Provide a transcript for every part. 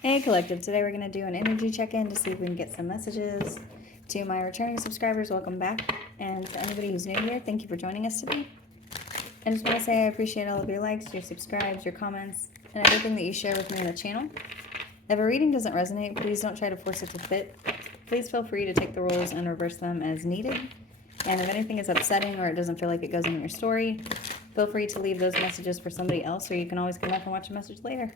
Hey Collective, today we're going to do an energy check-in to see if we can get some messages. To my returning subscribers, welcome back. And to anybody who's new here, thank you for joining us today. I just want to say I appreciate all of your likes, your subscribes, your comments, and everything that you share with me on the channel. If a reading doesn't resonate, please don't try to force it to fit. Please feel free to take the roles and reverse them as needed. And if anything is upsetting or it doesn't feel like it goes in your story, feel free to leave those messages for somebody else, or you can always come back and watch a message later.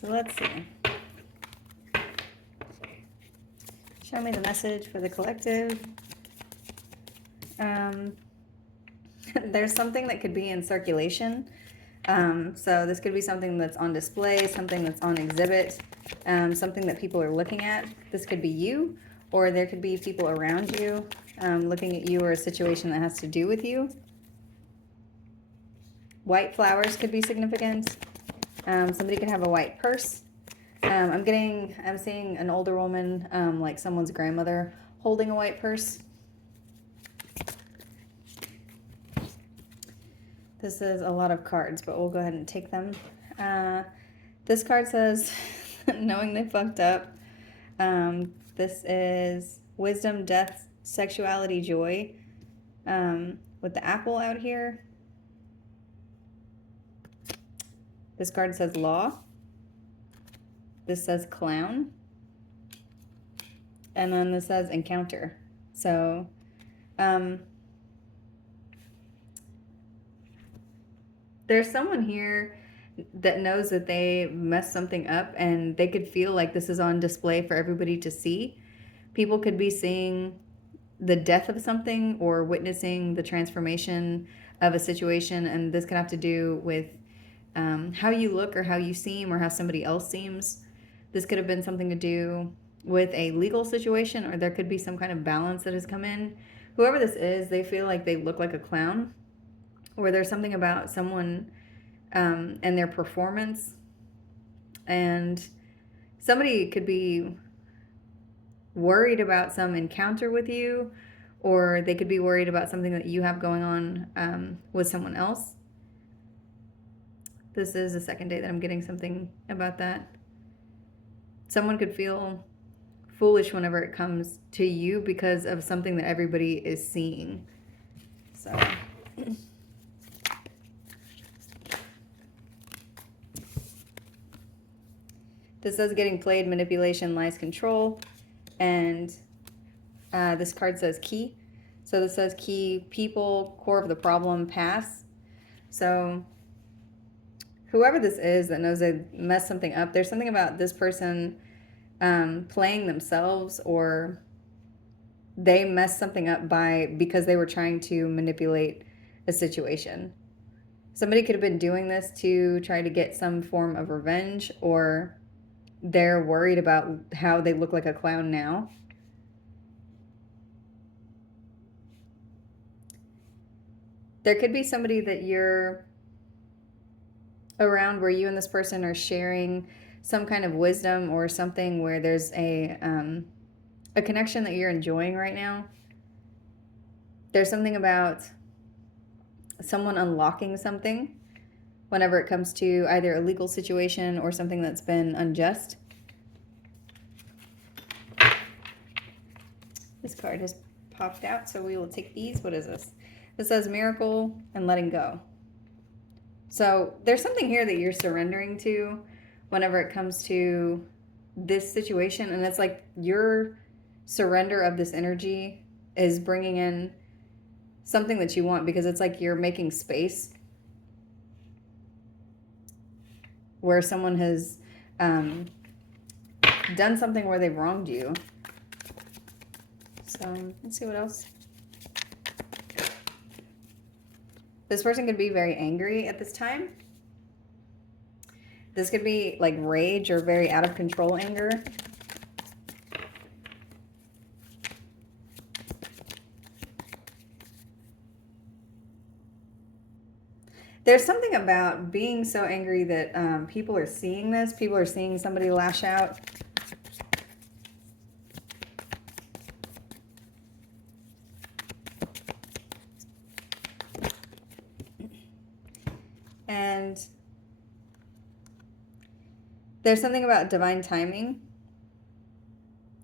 So let's see. Show me the message for the collective. There's something that could be in circulation. So this could be something that's on display, something that's on exhibit, something that people are looking at. This could be you, or there could be people around you looking at you, or a situation that has to do with you. White flowers could be significant. Somebody could have a white purse. I'm seeing an older woman, like someone's grandmother, holding a white purse. This is a lot of cards, but we'll go ahead and take them. This card says, knowing they fucked up. This is wisdom, death, sexuality, joy. With the apple out here. This card says law. This says clown. And then this says encounter. So, there's someone here that knows that they messed something up, and they could feel like this is on display for everybody to see. People could be seeing the death of something or witnessing the transformation of a situation, and this could have to do with how you look or how you seem or how somebody else seems. This could have been something to do with a legal situation, or there could be some kind of balance that has come in. Whoever this is, they feel like they look like a clown, or there's something about someone and their performance. And somebody could be worried about some encounter with you, or they could be worried about something that you have going on with someone else. This is the second day that I'm getting something about that. Someone could feel foolish whenever it comes to you because of something that everybody is seeing. So this says getting played, manipulation, lies, control. And this card says key. So this says key, people, core of the problem, pass. So whoever this is that knows they messed something up, there's something about this person playing themselves, or they messed something up because they were trying to manipulate a situation. Somebody could have been doing this to try to get some form of revenge, or they're worried about how they look like a clown now. There could be somebody that you're around where you and this person are sharing some kind of wisdom or something, where there's a connection that you're enjoying right now. There's something about someone unlocking something whenever it comes to either a legal situation or something that's been unjust. This card has popped out, so we will take these. What is this? This says miracle and letting go. So there's something here that you're surrendering to whenever it comes to this situation. And it's like your surrender of this energy is bringing in something that you want, because it's like you're making space where someone has done something where they've wronged you. So let's see what else. This person could be very angry at this time. This could be like rage or very out of control anger. There's something about being so angry that people are seeing this. People are seeing somebody lash out. And There's something about divine timing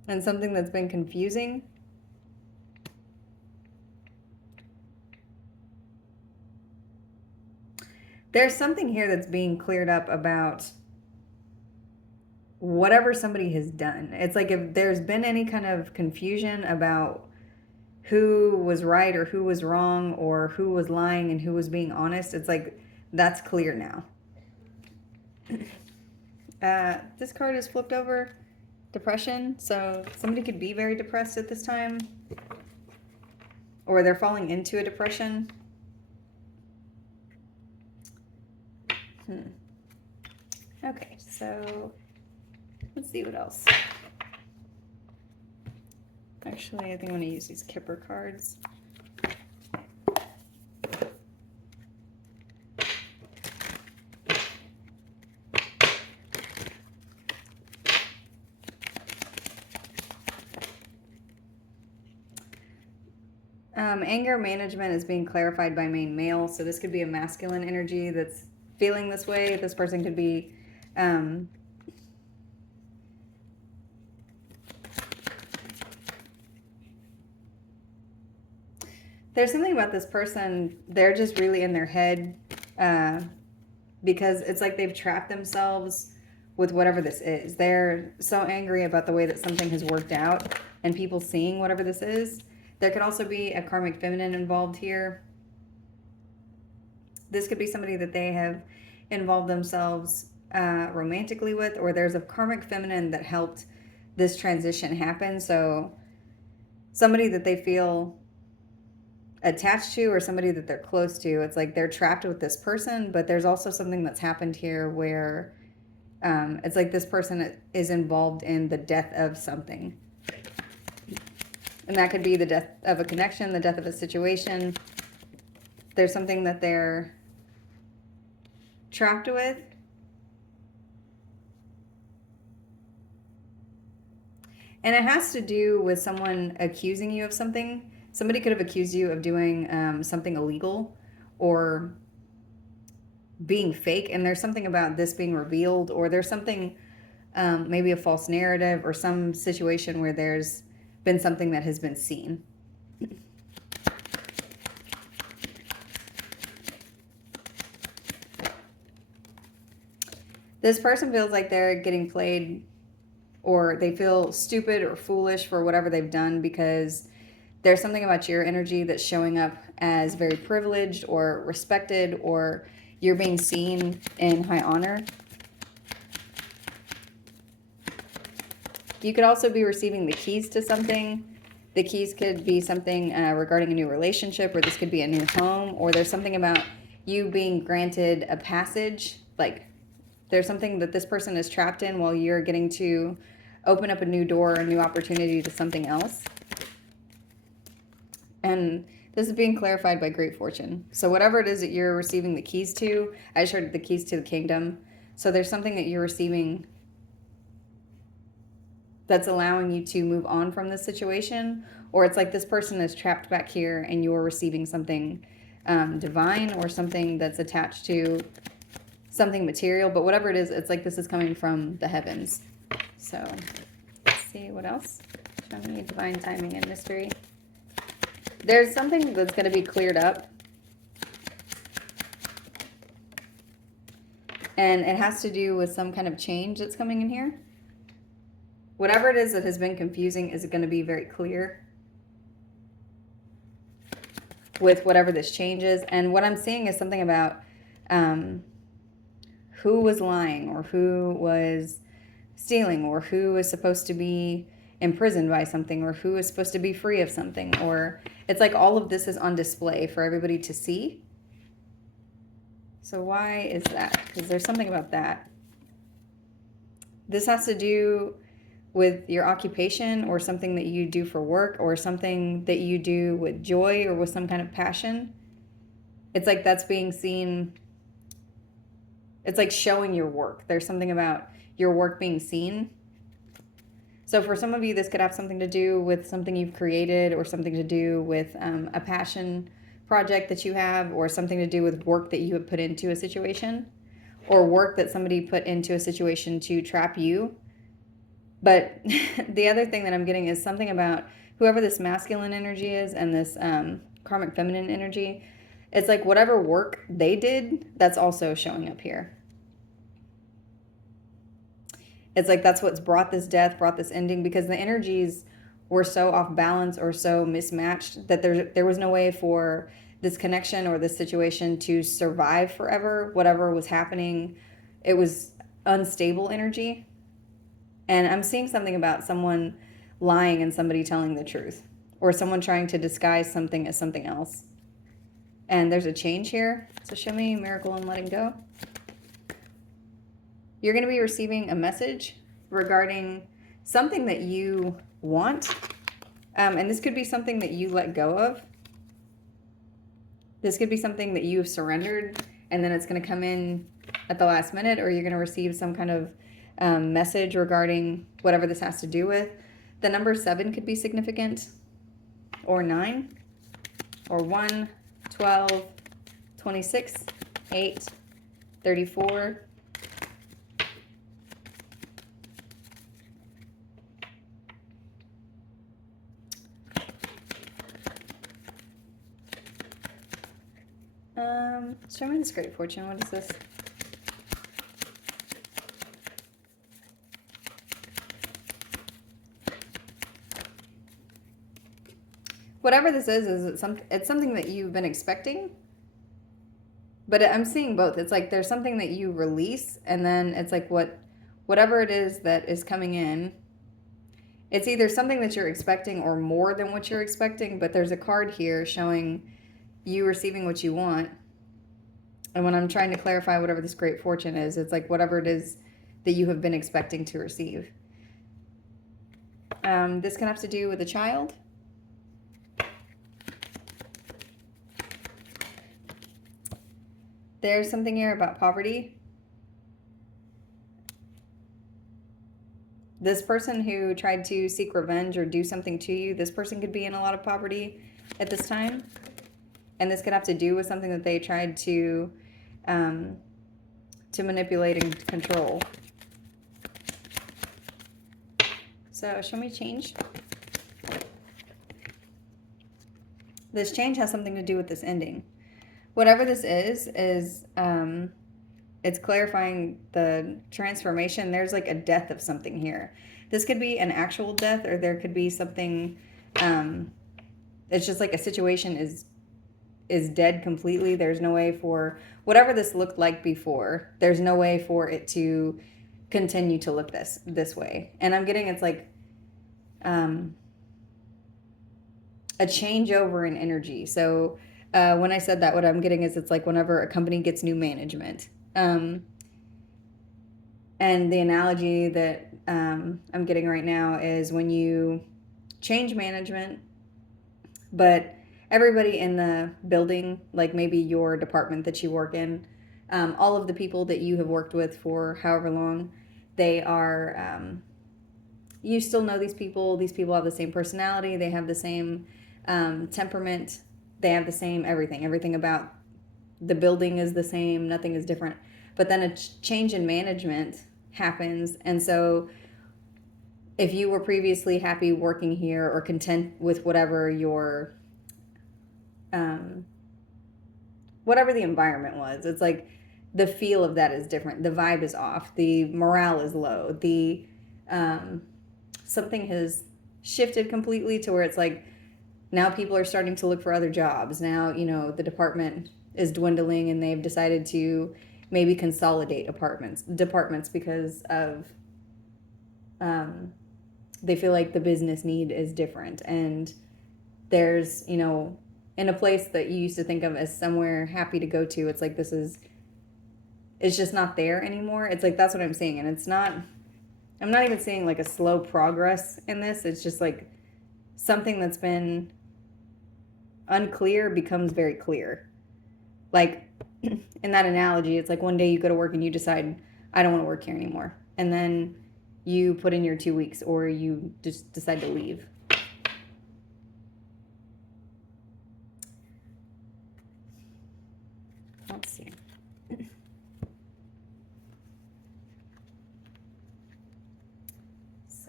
and something that's been confusing. There's something here that's being cleared up about whatever somebody has done. It's like if there's been any kind of confusion about who was right or who was wrong or who was lying and who was being honest, it's like that's clear now. This card is flipped over. Depression. So somebody could be very depressed at this time, or they're falling into a depression. Okay, so let's see what else. Actually, I think I'm going to use these Kipper cards. Anger management is being clarified by main male, so this could be a masculine energy that's feeling this way. This person could be there's something about this person, they're just really in their head because it's like they've trapped themselves with whatever this is. They're so angry about the way that something has worked out and people seeing whatever this is. There could also be a karmic feminine involved here. This could be somebody that they have involved themselves romantically with, or there's a karmic feminine that helped this transition happen. So somebody that they feel attached to or somebody that they're close to, it's like they're trapped with this person, but there's also something that's happened here where it's like this person is involved in the death of something. And that could be the death of a connection, the death of a situation. There's something that they're trapped with. And it has to do with someone accusing you of something. Somebody could have accused you of doing something illegal or being fake. And there's something about this being revealed, or there's something, maybe a false narrative or some situation where there's been something that has been seen. This person feels like they're getting played, or they feel stupid or foolish for whatever they've done, because there's something about your energy that's showing up as very privileged or respected, or you're being seen in high honor. You could also be receiving the keys to something. The keys could be something regarding a new relationship, or this could be a new home, or there's something about you being granted a passage. Like there's something that this person is trapped in while you're getting to open up a new door, a new opportunity to something else. And this is being clarified by great fortune. So whatever it is that you're receiving the keys to, I just heard the keys to the kingdom. So there's something that you're receiving that's allowing you to move on from this situation, or it's like this person is trapped back here and you're receiving something divine, or something that's attached to something material. But whatever it is, it's like this is coming from the heavens. So let's see what else. Show me divine timing and mystery. There's something that's going to be cleared up, and it has to do with some kind of change that's coming in here. Whatever it is that has been confusing is going to be very clear with whatever this change is. And what I'm seeing is something about who was lying, or who was stealing, or who is supposed to be imprisoned by something, or who is supposed to be free of something. Or it's like all of this is on display for everybody to see. So why is that? Because there's something about that. This has to do with your occupation, or something that you do for work, or something that you do with joy or with some kind of passion. It's like that's being seen. It's like showing your work. There's something about your work being seen. So for some of you, this could have something to do with something you've created, or something to do with a passion project that you have, or something to do with work that you have put into a situation. or work that somebody put into a situation to trap you. But the other thing that I'm getting is something about whoever this masculine energy is and this karmic feminine energy. It's like whatever work they did, that's also showing up here. It's like that's what's brought this death, brought this ending, because the energies were so off balance or so mismatched that there was no way for this connection or this situation to survive forever. Whatever was happening, it was unstable energy. And I'm seeing something about someone lying and somebody telling the truth, or someone trying to disguise something as something else. And there's a change here. So show me miracle and letting go. You're going to be receiving a message regarding something that you want. And this could be something that you let go of. This could be something that you've surrendered, and then it's going to come in at the last minute, or you're going to receive some kind of message regarding whatever this has to do with. The number 7 could be significant, or 9, or 1, 12, 26, 8, 34, show me this great fortune. What is this? Whatever this is it's something that you've been expecting. But I'm seeing both. It's like there's something that you release, and then it's like whatever it is that is coming in, it's either something that you're expecting or more than what you're expecting. But there's a card here showing you receiving what you want. And when I'm trying to clarify whatever this great fortune is, it's like whatever it is that you have been expecting to receive. This can have to do with a child. There's something here about poverty. This person who tried to seek revenge or do something to you, this person could be in a lot of poverty at this time. And this could have to do with something that they tried to manipulate and control. So show me change. This change has something to do with this ending. Whatever this is it's clarifying the transformation. There's like a death of something here. This could be an actual death, or there could be something, it's just like a situation is dead completely. There's no way for whatever this looked like before, there's no way for it to continue to look this way. And I'm getting it's like a changeover in energy. So when I said that, what I'm getting is it's like whenever a company gets new management. And the analogy that I'm getting right now is when you change management, but everybody in the building, like maybe your department that you work in, all of the people that you have worked with for however long, they are, you still know these people. These people have the same personality. They have the same temperament. They have the same everything. Everything about the building is the same. Nothing is different. But then a change in management happens. And so if you were previously happy working here or content with whatever your whatever the environment was, it's like the feel of that is different. The vibe is off. The morale is low. The something has shifted completely to where it's like now people are starting to look for other jobs. Now, you know, the department is dwindling and they've decided to maybe consolidate departments because of they feel like the business need is different. And there's, you know, in a place that you used to think of as somewhere happy to go to, it's like it's just not there anymore. It's like that's what I'm seeing. And I'm not even seeing like a slow progress in this. It's just like something that's been unclear becomes very clear. Like in that analogy, it's like one day you go to work and you decide, I don't want to work here anymore. And then you put in your 2 weeks, or you just decide to leave. Let's see.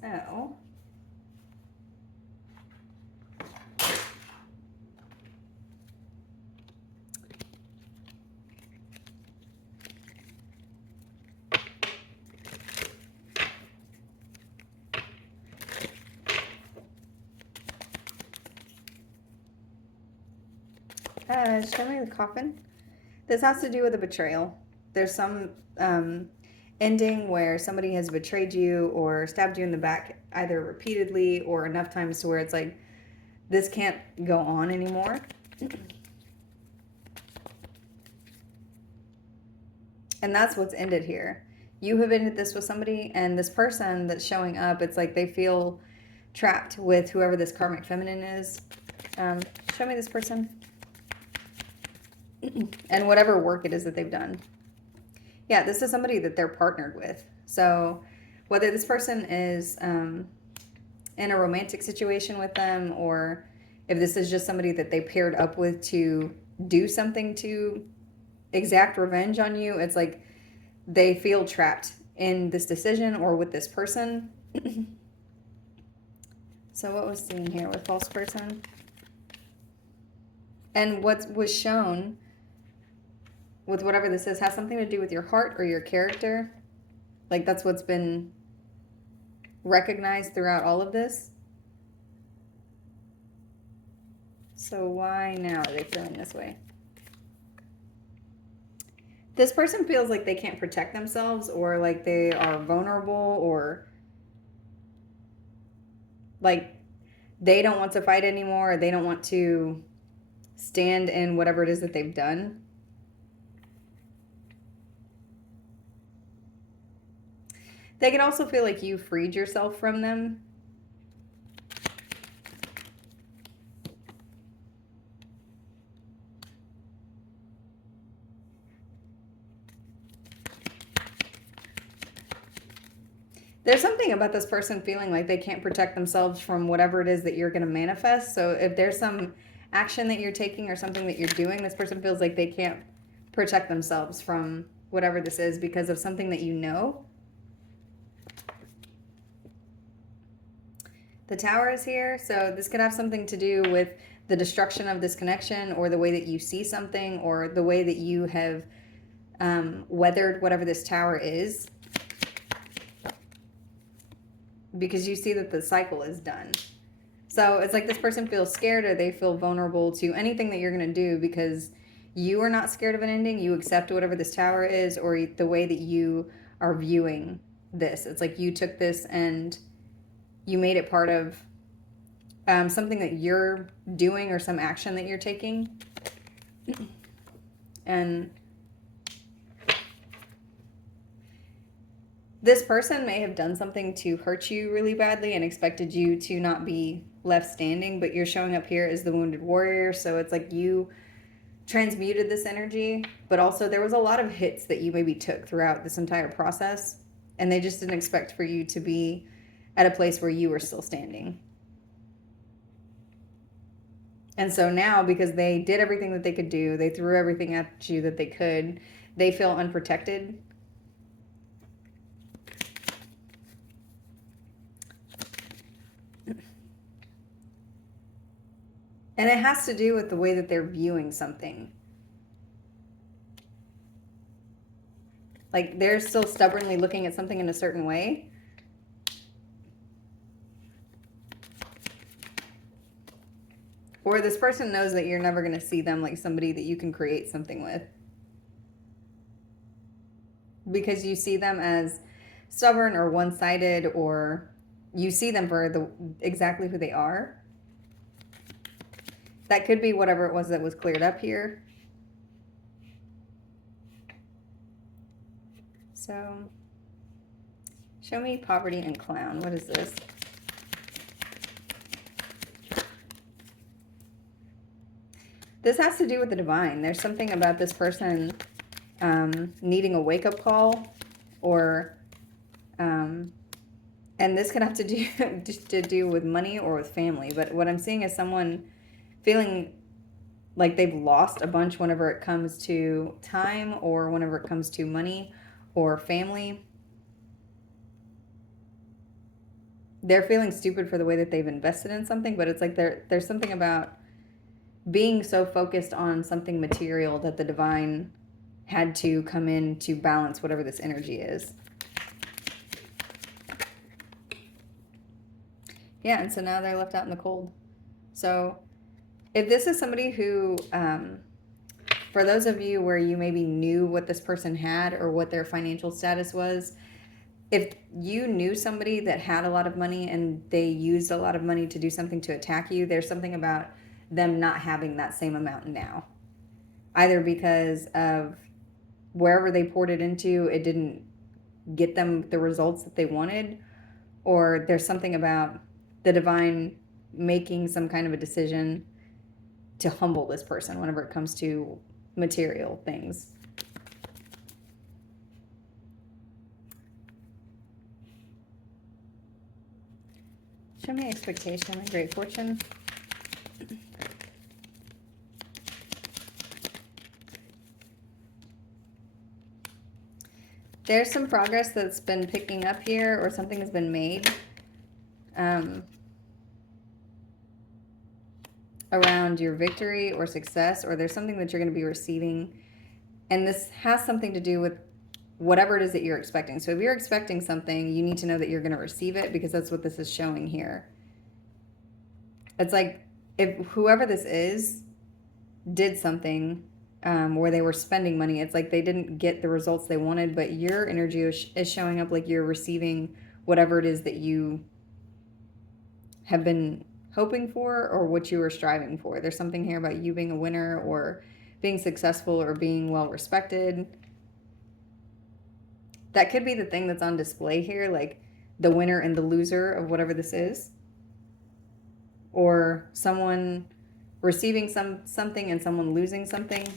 So, show me the coffin. This has to do with a betrayal. There's some ending where somebody has betrayed you or stabbed you in the back either repeatedly or enough times to where it's like, this can't go on anymore. And that's what's ended here. You have ended this with somebody, and this person that's showing up, it's like they feel trapped with whoever this karmic feminine is. Show me this person. And whatever work it is that they've done. Yeah, this is somebody that they're partnered with. So whether this person is in a romantic situation with them, or if this is just somebody that they paired up with to do something to exact revenge on you, it's like they feel trapped in this decision or with this person. So what was seen here with false person? And what was shown with whatever this is has something to do with your heart or your character. Like that's what's been recognized throughout all of this. So why now are they feeling this way? This person feels like they can't protect themselves, or like they are vulnerable, or like they don't want to fight anymore, or they don't want to stand in whatever it is that they've done. They can also feel like you freed yourself from them. There's something about this person feeling like they can't protect themselves from whatever it is that you're going to manifest. So if there's some action that you're taking or something that you're doing, this person feels like they can't protect themselves from whatever this is because of something that you know. The Tower is here, so this could have something to do with the destruction of this connection, or the way that you see something, or the way that you have weathered whatever this tower is. Because you see that the cycle is done. So it's like this person feels scared, or they feel vulnerable to anything that you're going to do because you are not scared of an ending. You accept whatever this tower is, or the way that you are viewing this. It's like you took this and you made it part of something that you're doing, or some action that you're taking. And this person may have done something to hurt you really badly and expected you to not be left standing, but you're showing up here as the wounded warrior. So it's like you transmuted this energy, but also there was a lot of hits that you maybe took throughout this entire process, and they just didn't expect for you to be at a place where you were still standing. And so now, because they did everything that they could do, they threw everything at you that they could, they feel unprotected. And it has to do with the way that they're viewing something. Like they're still stubbornly looking at something in a certain way. Or this person knows that you're never going to see them like somebody that you can create something with. Because you see them as stubborn or one-sided, or you see them for exactly who they are. That could be whatever it was that was cleared up here. So, show me poverty and clown. What is this? This has to do with the divine. There's something about this person needing a wake-up call, or and this could have to do just to do with money or with family. But what I'm seeing is someone feeling like they've lost a bunch whenever it comes to time, or whenever it comes to money or family. they're feeling stupid for the way that they've invested in something, but it's like there's something about being so focused on something material that the divine had to come in to balance whatever this energy is. Yeah, and so now they're left out in the cold. So if this is somebody who, for those of you where you maybe knew what this person had or what their financial status was, if you knew somebody that had a lot of money and they used a lot of money to do something to attack you, there's something about them not having that same amount now. Either because of wherever they poured it into, it didn't get them the results that they wanted, or there's something about the divine making some kind of a decision to humble this person whenever it comes to material things. Show me expectation and great fortune. There's some progress that's been picking up here, or something has been made around your victory or success, or there's something that you're going to be receiving. And this has something to do with whatever it is that you're expecting. So if you're expecting something, you need to know that you're going to receive it, because that's what this is showing here. It's like if whoever this is did something where they were spending money, it's like they didn't get the results they wanted, but your energy is showing up like you're receiving whatever it is that you have been hoping for or what you were striving for. There's something here about you being a winner or being successful or being well respected. That could be the thing that's on display here, like the winner and the loser of whatever this is. Or someone receiving something and someone losing something.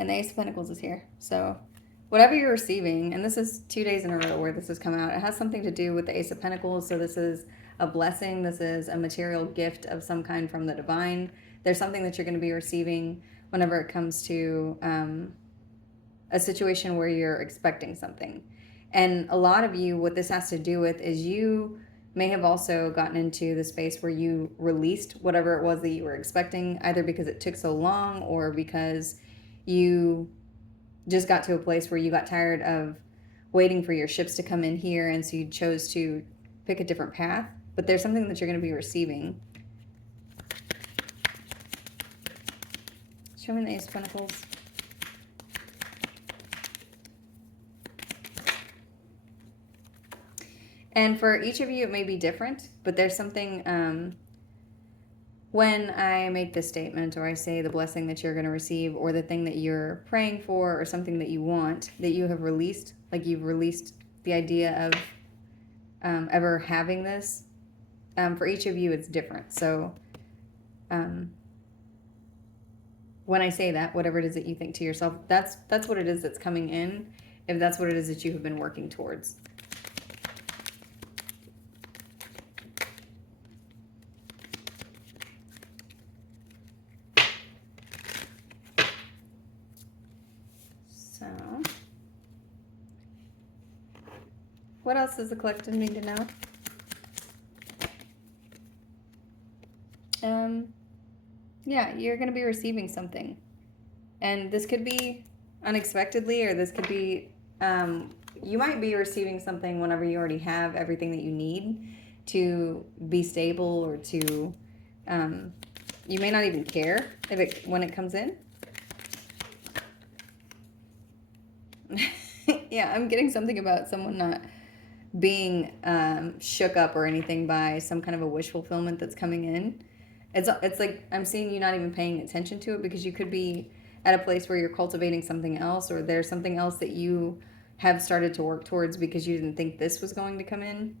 And the Ace of Pentacles is here. So whatever you're receiving, and this is 2 days in a row where this has come out, it has something to do with the Ace of Pentacles. So this is a blessing. This is a material gift of some kind from the divine. There's something that you're going to be receiving whenever it comes to a situation where you're expecting something. And a lot of you, what this has to do with is you may have also gotten into the space where you released whatever it was that you were expecting, either because it took so long or because you just got to a place where you got tired of waiting for your ships to come in here, and so you chose to pick a different path. But there's something that you're going to be receiving. Show me the Ace of Pentacles. And for each of you, it may be different, but there's something, when I make this statement or I say the blessing that you're going to receive or the thing that you're praying for or something that you want, that you have released, like you've released the idea of ever having this, for each of you, it's different. So when I say that, whatever it is that you think to yourself, that's what it is that's coming in, if that's what it is that you have been working towards. What else does the collective need to know? Yeah, you're going to be receiving something. And this could be unexpectedly, or this could be, you might be receiving something whenever you already have everything that you need to be stable, or to, you may not even care when it comes in. Yeah, I'm getting something about someone not being shook up or anything by some kind of a wish fulfillment that's coming in. It's like I'm seeing you not even paying attention to it, because you could be at a place where you're cultivating something else, or there's something else that you have started to work towards because you didn't think this was going to come in.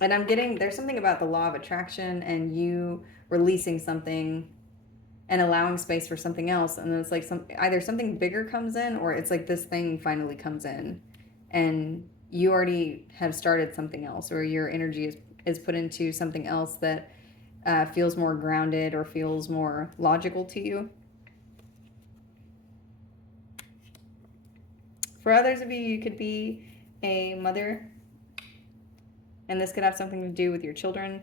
And I'm getting, there's something about the law of attraction and you releasing something and allowing space for something else. And then it's like either something bigger comes in, or it's like this thing finally comes in and you already have started something else, or your energy is put into something else that feels more grounded or feels more logical to you. For others of you, you could be a mother, and this could have something to do with your children.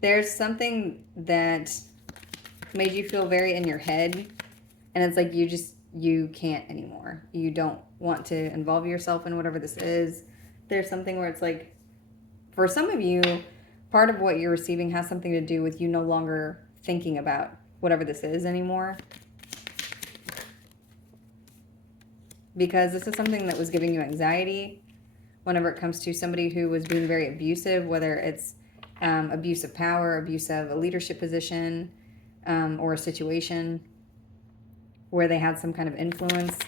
There's something that made you feel very in your head, and it's like you can't anymore. You don't want to involve yourself in whatever this is. There's something where it's like, for some of you, part of what you're receiving has something to do with you no longer thinking about whatever this is anymore. Because this is something that was giving you anxiety whenever it comes to somebody who was being very abusive, whether it's abuse of power, abuse of a leadership position, or a situation where they had some kind of influence.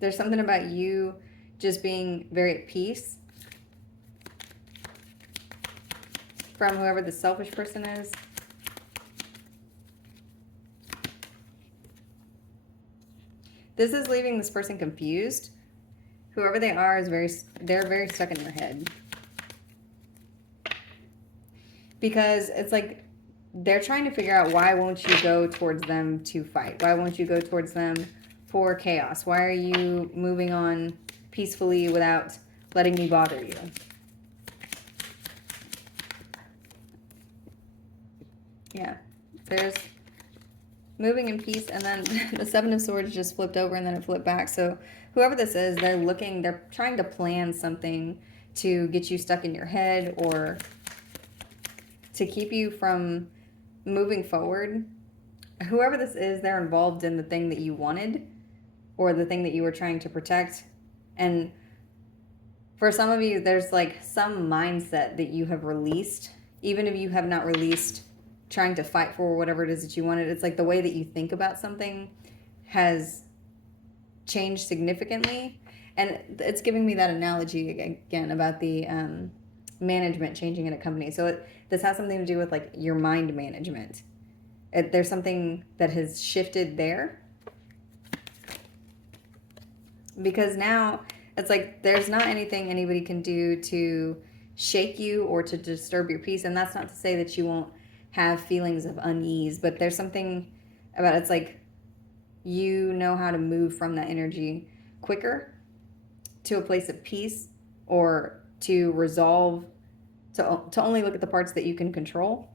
There's something about you just being very at peace from whoever the selfish person is. This is leaving this person confused. Whoever they are is they're very stuck in their head. Because it's like they're trying to figure out, why won't you go towards them to fight? Why won't you go towards them for chaos? Why are you moving on peacefully without letting me bother you? Yeah, there's moving in peace, and then the Seven of Swords just flipped over and then it flipped back. So whoever this is, they're trying to plan something to get you stuck in your head, or to keep you from moving forward. Whoever this is, they're involved in the thing that you wanted, or the thing that you were trying to protect. And for some of you, there's like some mindset that you have released, even if you have not released trying to fight for whatever it is that you wanted. It's like the way that you think about something has changed significantly. And it's giving me that analogy again about the management changing in a company. So this has something to do with like your mind management. There's something that has shifted there, because now it's like there's not anything anybody can do to shake you or to disturb your peace. And that's not to say that you won't have feelings of unease, but there's something about, it's like you know how to move from that energy quicker to a place of peace, or to resolve, to only look at the parts that you can control.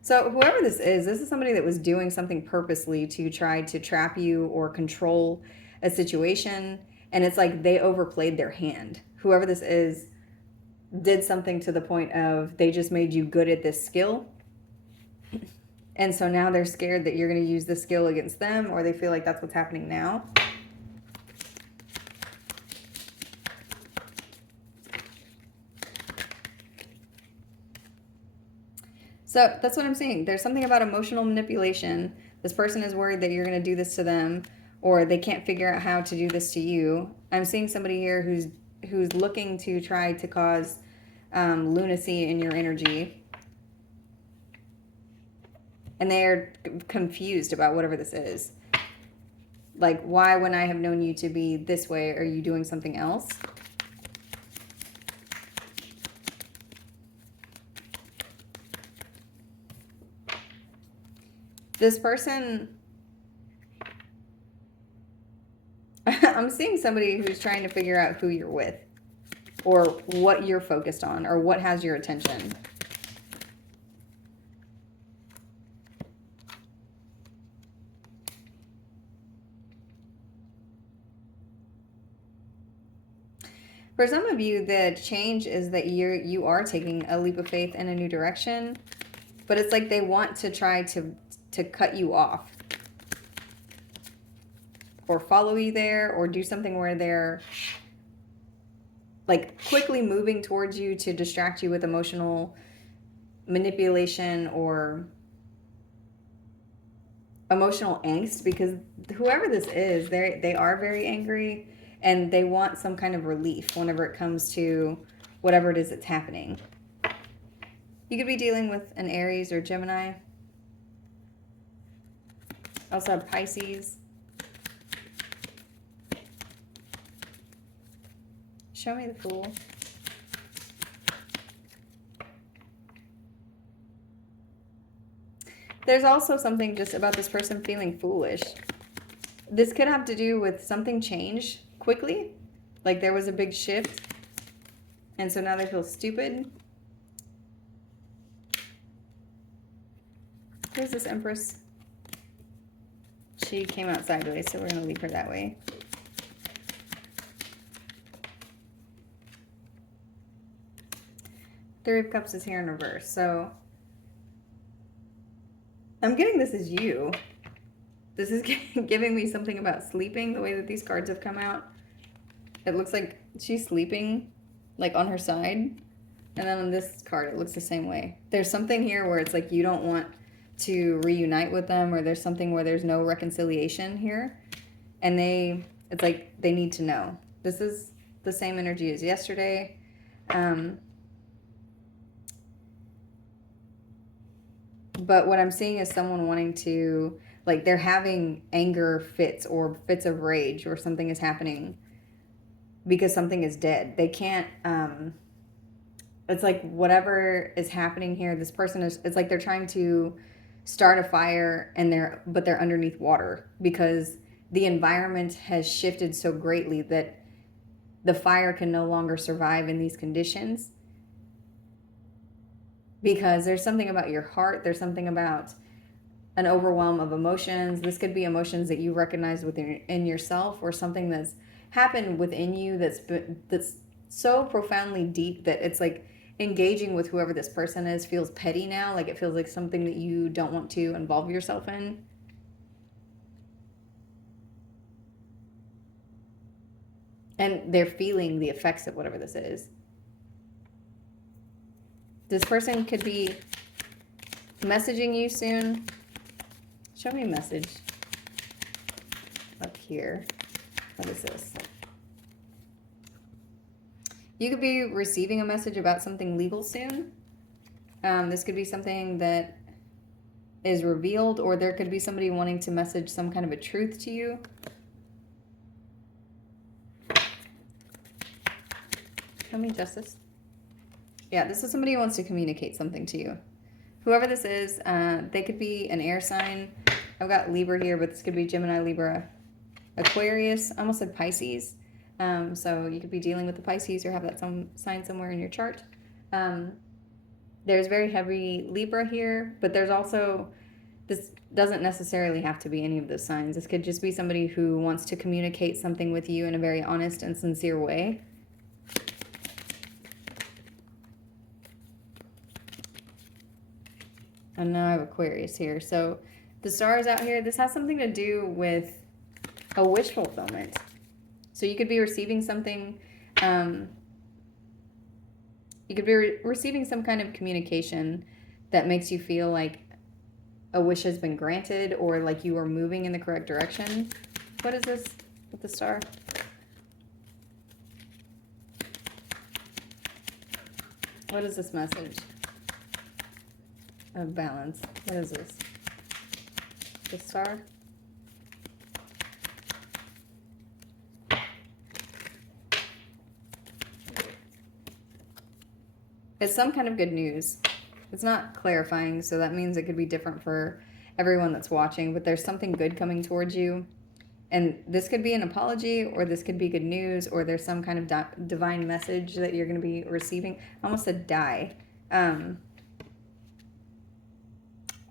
So whoever this is somebody that was doing something purposely to try to trap you or control a situation. And it's like they overplayed their hand. Whoever this is did something to the point of they just made you good at this skill. And so now they're scared that you're going to use the skill against them, or they feel like that's what's happening now. So that's what I'm seeing. There's something about emotional manipulation. This person is worried that you're going to do this to them, or they can't figure out how to do this to you. I'm seeing somebody here who's looking to try to cause lunacy in your energy. And they're confused about whatever this is. Like, why, when I have known you to be this way, are you doing something else? This person, I'm seeing somebody who's trying to figure out who you're with, or what you're focused on, or what has your attention. For some of you, the change is that you are taking a leap of faith in a new direction, but it's like they want to try to cut you off, or follow you there, or do something where they're like quickly moving towards you to distract you with emotional manipulation or emotional angst. Because whoever this is, they are very angry, and they want some kind of relief whenever it comes to whatever it is that's happening. You could be dealing with an Aries or Gemini. Also have Pisces. Show me the Fool. There's also something just about this person feeling foolish. This could have to do with something changed quickly. Like there was a big shift. And so now they feel stupid. Who's this Empress? She came out sideways, so we're going to leave her that way. Three of Cups is here in reverse. So I'm getting this is you. This is giving me something about sleeping, the way that these cards have come out. It looks like she's sleeping, like on her side. And then on this card, it looks the same way. There's something here where it's like you don't want to reunite with them, or there's something where there's no reconciliation here. And it's like they need to know. This is the same energy as yesterday. But what I'm seeing is someone wanting to, like they're having anger fits or fits of rage, or something is happening because something is dead. They can't, it's like whatever is happening here, this person is, it's like they're trying to start a fire but they're underneath water because the environment has shifted so greatly that the fire can no longer survive in these conditions. Because there's something about your heart, there's something about an overwhelm of emotions. This could be emotions that you recognize in yourself, or something that's happened within you that's so profoundly deep that it's like engaging with whoever this person is feels petty now. Like it feels like something that you don't want to involve yourself in. And they're feeling the effects of whatever this is. This person could be messaging you soon. Show me a message up here. What is this? You could be receiving a message about something legal soon. This could be something that is revealed, or there could be somebody wanting to message some kind of a truth to you. Show me Justice. Yeah, this is somebody who wants to communicate something to you. Whoever this is, they could be an air sign. I've got Libra here, but this could be Gemini, Libra, Aquarius. I almost said Pisces. So you could be dealing with the Pisces or have that sign somewhere in your chart. There's very heavy Libra here, but there's also, this doesn't necessarily have to be any of those signs. This could just be somebody who wants to communicate something with you in a very honest and sincere way. And now I have Aquarius here. So the stars out here, this has something to do with a wish fulfillment. So you could be receiving something, you could be receiving some kind of communication that makes you feel like a wish has been granted, or like you are moving in the correct direction. What is this with the star? What is this message? Of balance. What is this? The star? It's some kind of good news. It's not clarifying, so that means it could be different for everyone that's watching, but there's something good coming towards you. And this could be an apology, or this could be good news, or there's some kind of divine message that you're going to be receiving. I almost said die.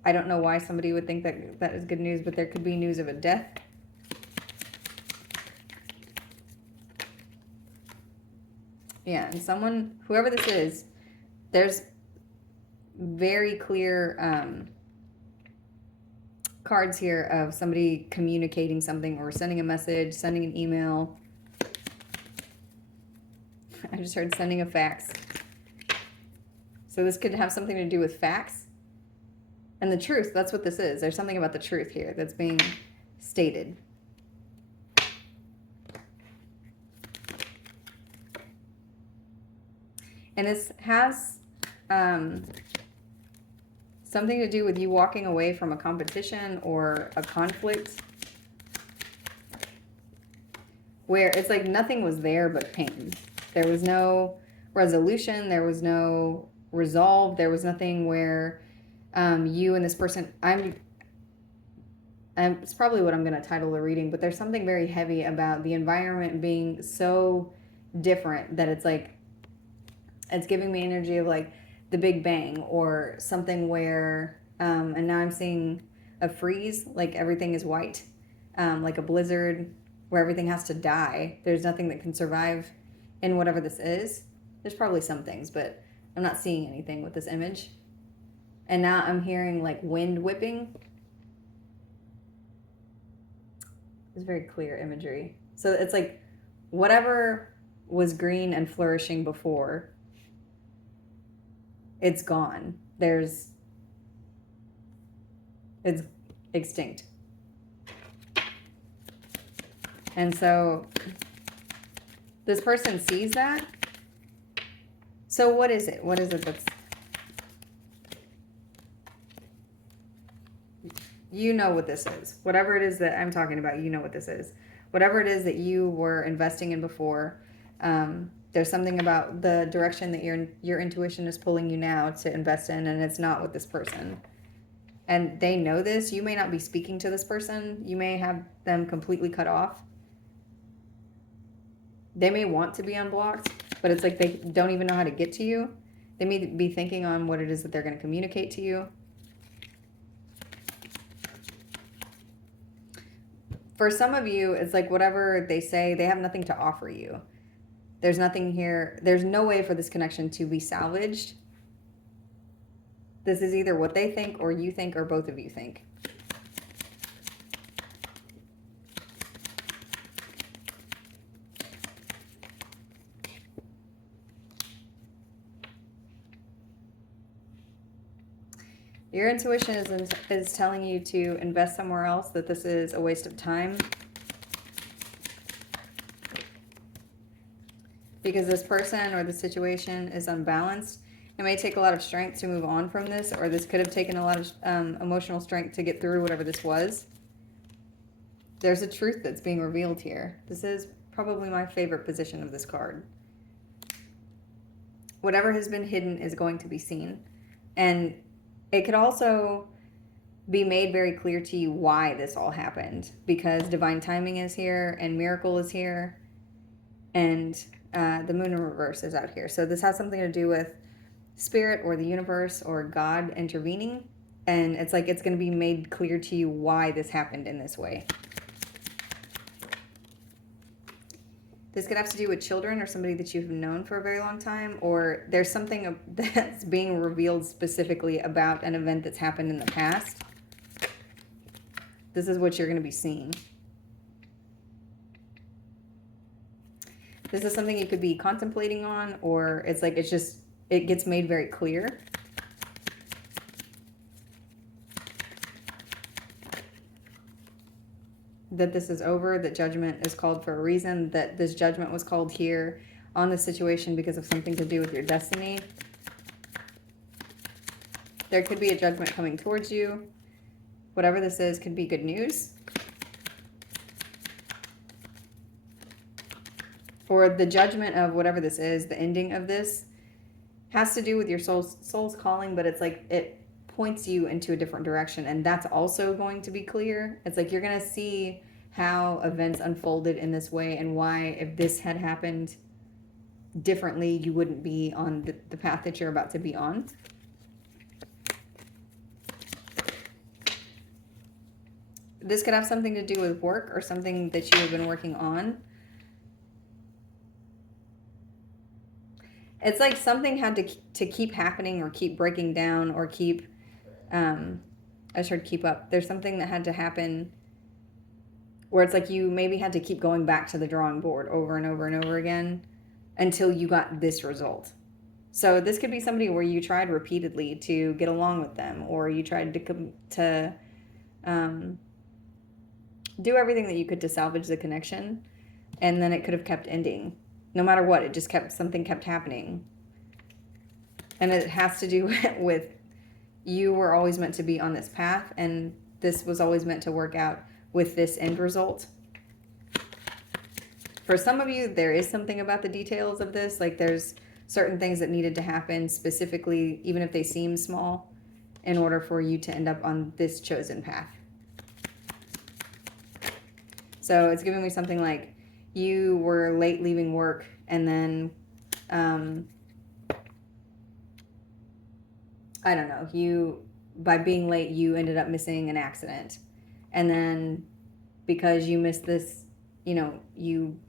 I don't know why somebody would think that that is good news, but there could be news of a death. Yeah, and someone, whoever this is, there's very clear cards here of somebody communicating something or sending a message, sending an email. I just heard sending a fax. So this could have something to do with facts. And the truth, that's what this is. There's something about the truth here that's being stated. And this has something to do with you walking away from a competition or a conflict where it's like nothing was there but pain. There was no resolution. There was no resolve. There was nothing where you and this person, it's probably what I'm going to title the reading, but there's something very heavy about the environment being so different that it's like, it's giving me energy of like the Big Bang or something where, and now I'm seeing a freeze, like everything is white, like a blizzard where everything has to die. There's nothing that can survive in whatever this is. There's probably some things, but I'm not seeing anything with this image. And now I'm hearing like wind whipping. It's very clear imagery. So it's like whatever was green and flourishing before, it's gone. It's extinct. And so this person sees that. So what is it? What is it that's... You know what this is. Whatever it is that I'm talking about, you know what this is. Whatever it is that you were investing in before, there's something about the direction that your intuition is pulling you now to invest in, and it's not with this person. And they know this. You may not be speaking to this person. You may have them completely cut off. They may want to be unblocked, but it's like they don't even know how to get to you. They may be thinking on what it is that they're going to communicate to you. For some of you, it's like whatever they say, they have nothing to offer you. There's nothing here. There's no way for this connection to be salvaged. This is either what they think or you think or both of you think. Your intuition is telling you to invest somewhere else, that this is a waste of time. Because this person or the situation is unbalanced. It may take a lot of strength to move on from this, or this could have taken a lot of emotional strength to get through whatever this was. There's a truth that's being revealed here. This is probably my favorite position of this card. Whatever has been hidden is going to be seen. And it could also be made very clear to you why this all happened, because divine timing is here and miracle is here, and the moon in reverse is out here. So this has something to do with spirit or the universe or God intervening, and it's like it's going to be made clear to you why this happened in this way. This could have to do with children or somebody that you've known for a very long time, or there's something that's being revealed specifically about an event that's happened in the past. This is what you're going to be seeing. This is something you could be contemplating on, or it's like it gets made very clear. That this is over, that judgment is called for a reason, that this judgment was called here on the situation because of something to do with your destiny. There could be a judgment coming towards you. Whatever this is could be good news. Or the judgment of whatever this is, the ending of this, has to do with your soul's calling, but it's like it points you into a different direction, and that's also going to be clear. It's like you're going to see how events unfolded in this way, and why, if this had happened differently, you wouldn't be on the path that you're about to be on. This could have something to do with work or something that you have been working on. It's like something had to keep happening or keep breaking down or keep... I should keep up. There's something that had to happen where it's like you maybe had to keep going back to the drawing board over and over and over again until you got this result. So this could be somebody where you tried repeatedly to get along with them, or you tried to do everything that you could to salvage the connection, and then it could have kept ending. No matter what, it just something kept happening. And it has to do with you were always meant to be on this path, and this was always meant to work out with this end result. For some of you, there is something about the details of this. Like there's certain things that needed to happen specifically, even if they seem small, in order for you to end up on this chosen path. So it's giving me something like you were late leaving work, and then I don't know, by being late, you ended up missing an accident. And then because you missed this, you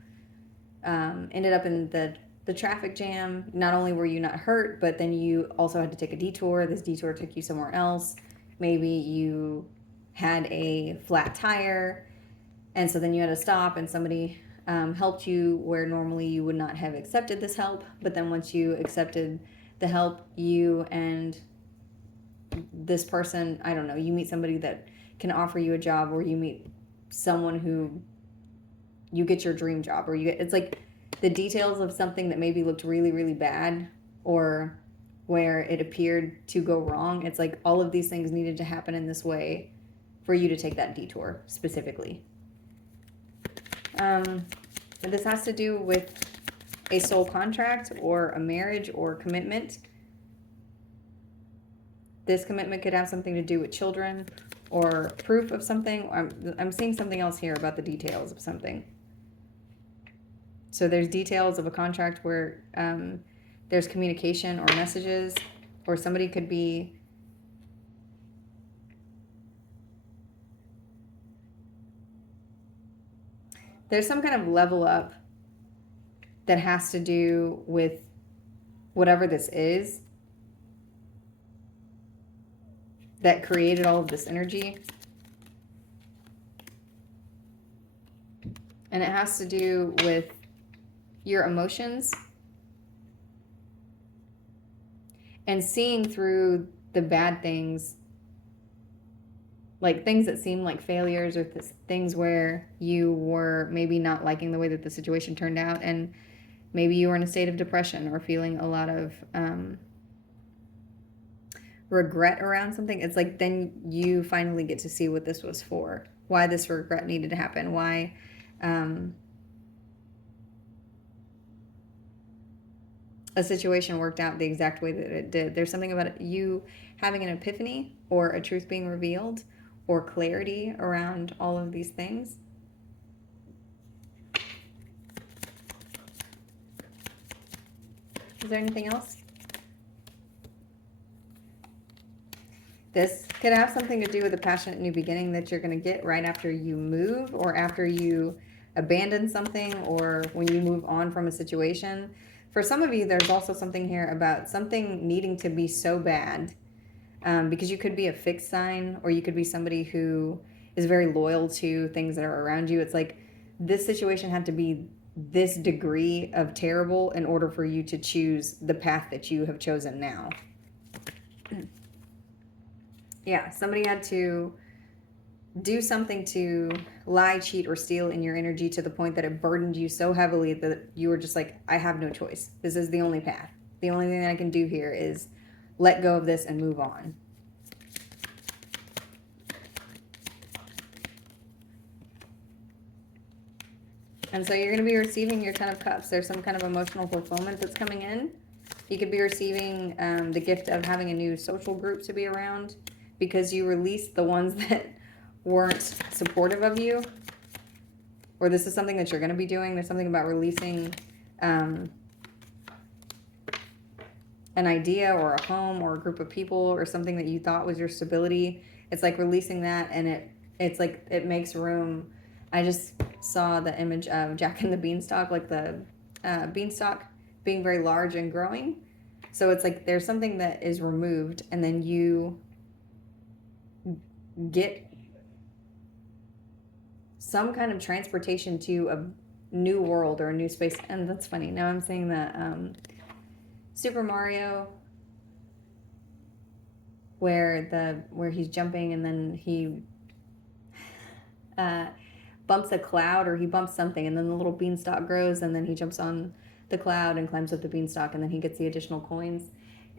ended up in the traffic jam. Not only were you not hurt, but then you also had to take a detour. This detour took you somewhere else. Maybe you had a flat tire, and so then you had to stop, and somebody helped you where normally you would not have accepted this help. But then once you accepted the help, you and this person, I don't know, you meet somebody that can offer you a job, or you meet someone who you get your dream job, or it's like the details of something that maybe looked really, really bad, or where it appeared to go wrong. It's like all of these things needed to happen in this way for you to take that detour specifically. This has to do with a soul contract or a marriage or commitment. This commitment could have something to do with children or proof of something. I'm seeing something else here about the details of something. So there's details of a contract where there's communication or messages, or somebody could be there's some kind of level up that has to do with whatever this is that created all of this energy. And it has to do with your emotions and seeing through the bad things, like things that seem like failures, or things where you were maybe not liking the way that the situation turned out, and maybe you were in a state of depression or feeling a lot of regret around something. It's like then you finally get to see what this was for, why this regret needed to happen, why a situation worked out the exact way that it did. There's something about you having an epiphany, or a truth being revealed, or clarity around all of these things. Is there anything else? This could have something to do with a passionate new beginning that you're going to get right after you move, or after you abandon something, or when you move on from a situation. For some of you, there's also something here about something needing to be so bad, because you could be a fixed sign, or you could be somebody who is very loyal to things that are around you. It's like this situation had to be this degree of terrible in order for you to choose the path that you have chosen now. Yeah, somebody had to do something to lie, cheat, or steal in your energy to the point that it burdened you so heavily that you were just like, I have no choice. This is the only path. The only thing that I can do here is let go of this and move on. And so you're going to be receiving your Ten of Cups. There's some kind of emotional fulfillment that's coming in. You could be receiving the gift of having a new social group to be around, because you released the ones that weren't supportive of you. Or this is something that you're going to be doing. There's something about releasing an idea, or a home, or a group of people, or something that you thought was your stability. It's like releasing that, and it's like it makes room. I just saw the image of Jack and the Beanstalk, like the beanstalk being very large and growing. So it's like there's something that is removed, and then you get some kind of transportation to a new world or a new space. And that's funny. Now I'm saying that Super Mario, where he's jumping, and then he bumps a cloud, or he bumps something, and then the little beanstalk grows, and then he jumps on the cloud and climbs up the beanstalk, and then he gets the additional coins.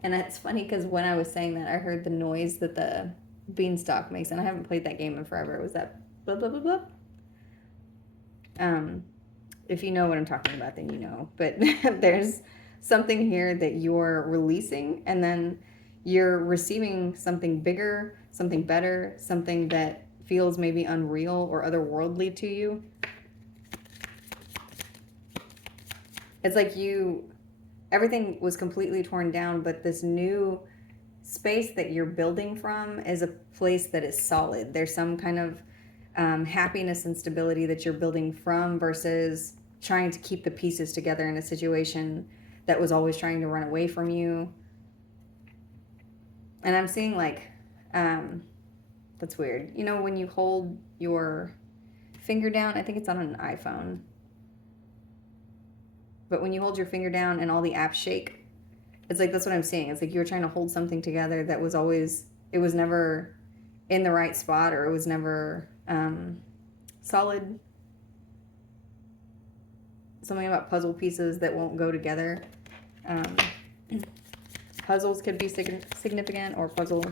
And it's funny because when I was saying that, I heard the noise that the beanstalk makes, and I haven't played that game in forever. It was that blah blah blah blah. If you know what I'm talking about, then you know. But there's something here that you're releasing, and then you're receiving something bigger, something better, something that feels maybe unreal or otherworldly to you. It's like everything was completely torn down, but this new space that you're building from is a place that is solid. There's some kind of happiness and stability that you're building from versus trying to keep the pieces together in a situation that was always trying to run away from you. And I'm seeing like, that's weird. You know, when you hold your finger down, I think it's on an iPhone, but when you hold your finger down and all the apps shake, it's like, that's what I'm seeing. It's like you were trying to hold something together that was always, it was never in the right spot, or it was never solid. Something about puzzle pieces that won't go together. Puzzles could be significant, or puzzle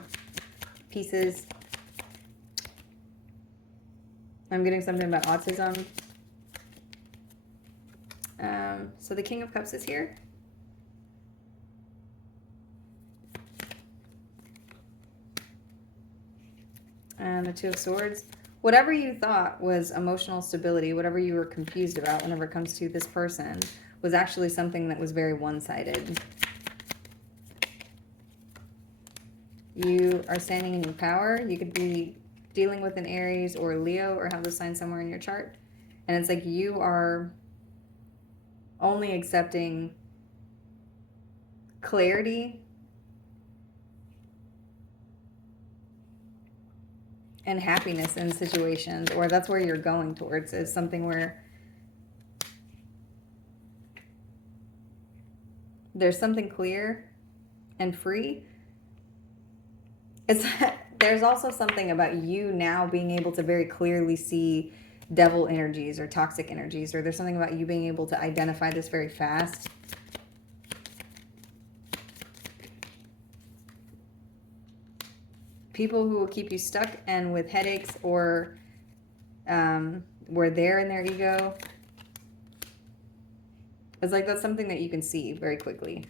pieces. I'm getting something about autism. So the King of Cups is here. And the Two of Swords. Whatever you thought was emotional stability, whatever you were confused about whenever it comes to this person, was actually something that was very one-sided. You are standing in your power. You could be dealing with an Aries or a Leo, or have the sign somewhere in your chart. And it's like you are only accepting clarity and happiness in situations, or that's where you're going towards, is something where there's something clear and free. It's there's also something about you now being able to very clearly see devil energies or toxic energies, or there's something about you being able to identify this very fast. People who will keep you stuck and with headaches, or where they're in their ego. It's like that's something that you can see very quickly.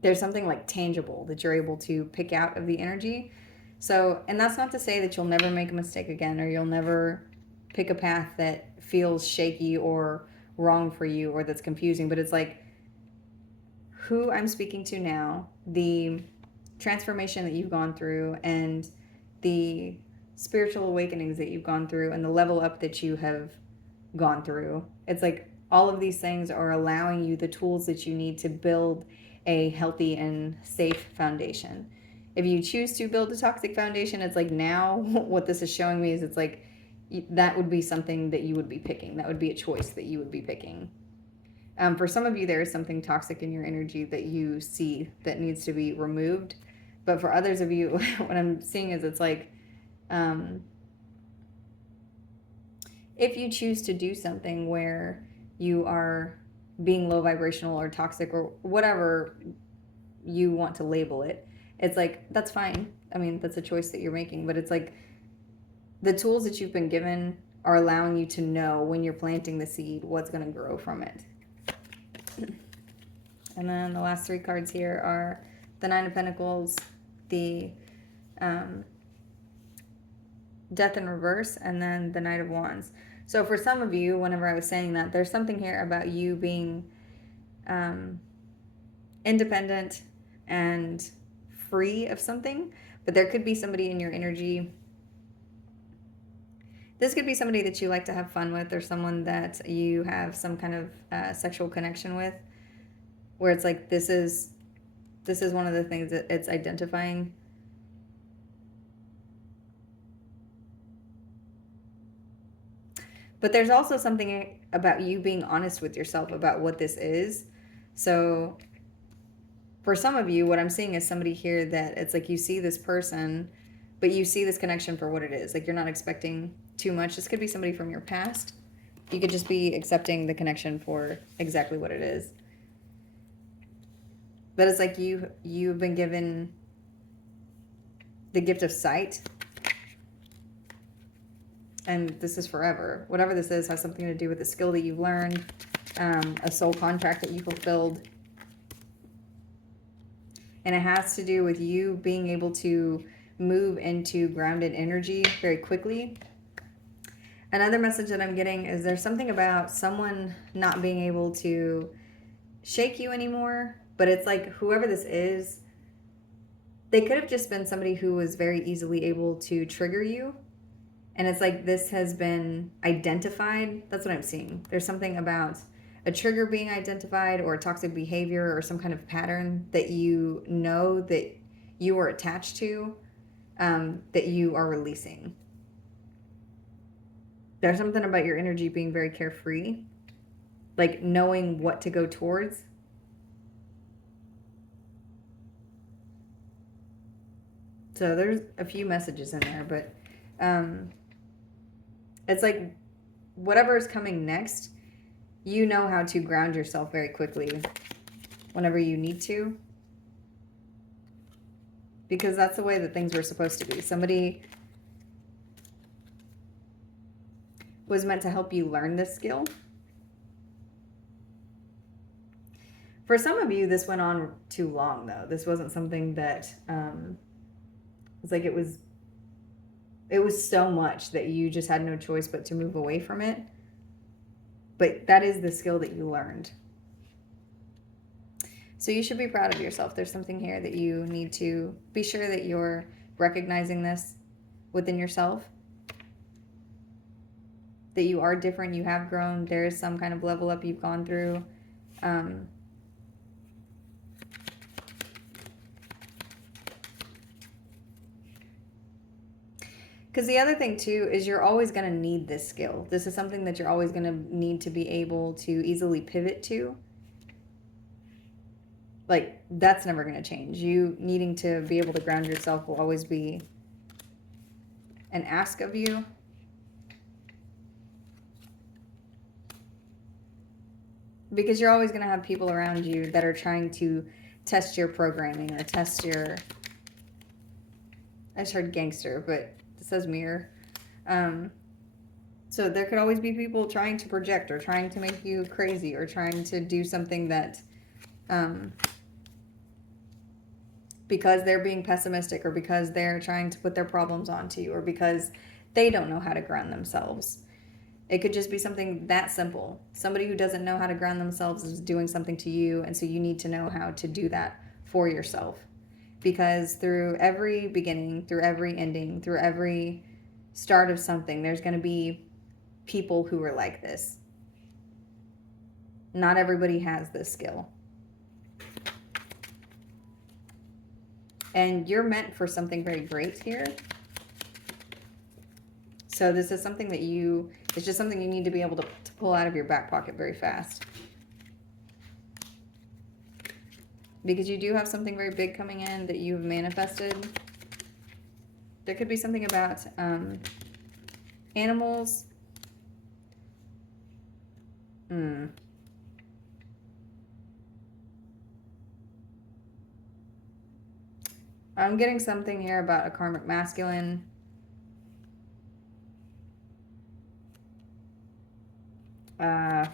There's something like tangible that you're able to pick out of the energy. So, and that's not to say that you'll never make a mistake again, or you'll never pick a path that feels shaky or wrong for you, or that's confusing. But it's like, who I'm speaking to now, the transformation that you've gone through, and the spiritual awakenings that you've gone through, and the level up that you have gone through. It's like all of these things are allowing you the tools that you need to build a healthy and safe foundation. If you choose to build a toxic foundation, it's like, now what this is showing me is, it's like that would be something that you would be picking. That would be a choice that you would be picking. For some of you, there is something toxic in your energy that you see that needs to be removed. But for others of you, what I'm seeing is, it's like, if you choose to do something where you are being low vibrational or toxic, or whatever you want to label it, it's like, that's fine. I mean, that's a choice that you're making. But it's like, the tools that you've been given are allowing you to know, when you're planting the seed, what's going to grow from it. And then the last three cards here are the Nine of Pentacles, the Death in Reverse, and then the Knight of Wands. So for some of you, whenever I was saying that, there's something here about you being independent and free of something. But there could be somebody in your energy. This could be somebody that you like to have fun with, or someone that you have some kind of sexual connection with, where it's like, this is one of the things that it's identifying. But there's also something about you being honest with yourself about what this is. So for some of you, what I'm seeing is somebody here that it's like, you see this person, but you see this connection for what it is. Like, you're not expecting too much. This could be somebody from your past. You could just be accepting the connection for exactly what it is. But it's like you've been given the gift of sight. And this is forever. Whatever this is has something to do with a skill that you've learned, a soul contract that you fulfilled. And it has to do with you being able to move into grounded energy very quickly. Another message that I'm getting is there's something about someone not being able to shake you anymore, but it's like whoever this is, they could have just been somebody who was very easily able to trigger you. And it's like this has been identified. That's what I'm seeing. There's something about a trigger being identified, or a toxic behavior, or some kind of pattern that you know that you are attached to, that you are releasing. There's something about your energy being very carefree, like knowing what to go towards. So there's a few messages in there, but it's like whatever is coming next, you know how to ground yourself very quickly whenever you need to. Because that's the way that things were supposed to be. Somebody was meant to help you learn this skill. For some of you, this went on too long, though. This wasn't something that, it's like it was so much that you just had no choice but to move away from it. But that is the skill that you learned. So you should be proud of yourself. There's something here that you need to be sure that you're recognizing this within yourself. That you are different, you have grown, there is some kind of level up you've gone through. Because the other thing too is you're always going to need this skill. This is something that you're always going to need to be able to easily pivot to. Like, that's never going to change. You needing to be able to ground yourself will always be an ask of you. Because you're always going to have people around you that are trying to test your programming or test your... I just heard gangster, but it says mirror. So there could always be people trying to project or trying to make you crazy or trying to do something that... because they're being pessimistic, or because they're trying to put their problems onto you, or because they don't know how to ground themselves. It could just be something that simple. Somebody who doesn't know how to ground themselves is doing something to you, and so you need to know how to do that for yourself. Because through every beginning, through every ending, through every start of something, there's going to be people who are like this. Not everybody has this skill. And you're meant for something very great here. So this is something that it's just something you need to be able to pull out of your back pocket very fast. Because you do have something very big coming in that you've manifested. There could be something about animals. I'm getting something here about a karmic masculine. Hang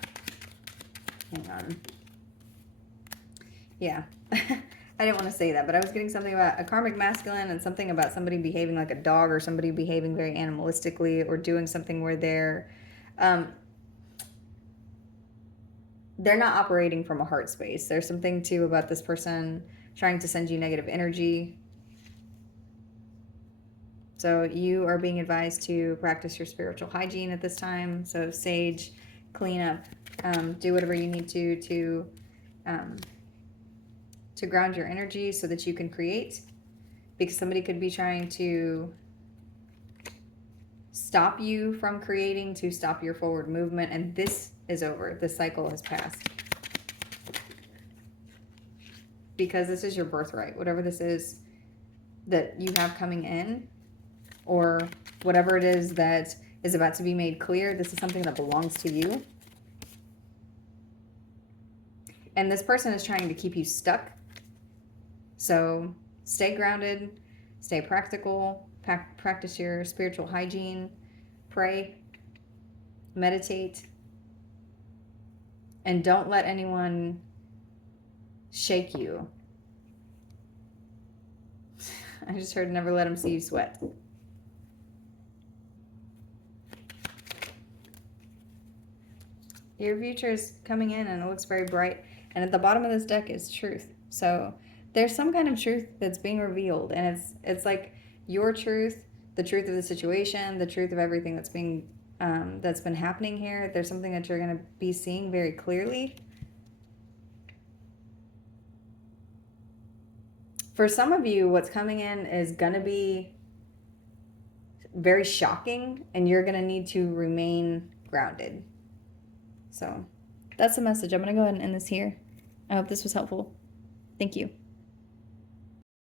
on. Yeah. I didn't want to say that, but I was getting something about a karmic masculine and something about somebody behaving like a dog, or somebody behaving very animalistically, or doing something where they're not operating from a heart space. There's something too about this person trying to send you negative energy. So you are being advised to practice your spiritual hygiene at this time. So sage, clean up, do whatever you need to ground your energy so that you can create. Because somebody could be trying to stop you from creating, to stop your forward movement. And this is over. This cycle has passed. Because this is your birthright. Whatever this is that you have coming in, or whatever it is that is about to be made clear, this is something that belongs to you. And this person is trying to keep you stuck. So stay grounded, stay practical, practice your spiritual hygiene, pray, meditate, and don't let anyone shake you. I just heard never let them see you sweat. Your future is coming in and it looks very bright. And at the bottom of this deck is truth. So there's some kind of truth that's being revealed. And it's like your truth, the truth of the situation, the truth of everything that's been happening here. There's something that you're going to be seeing very clearly. For some of you, what's coming in is going to be very shocking, and you're going to need to remain grounded. So that's the message. I'm going to go ahead and end this here. I hope this was helpful. Thank you.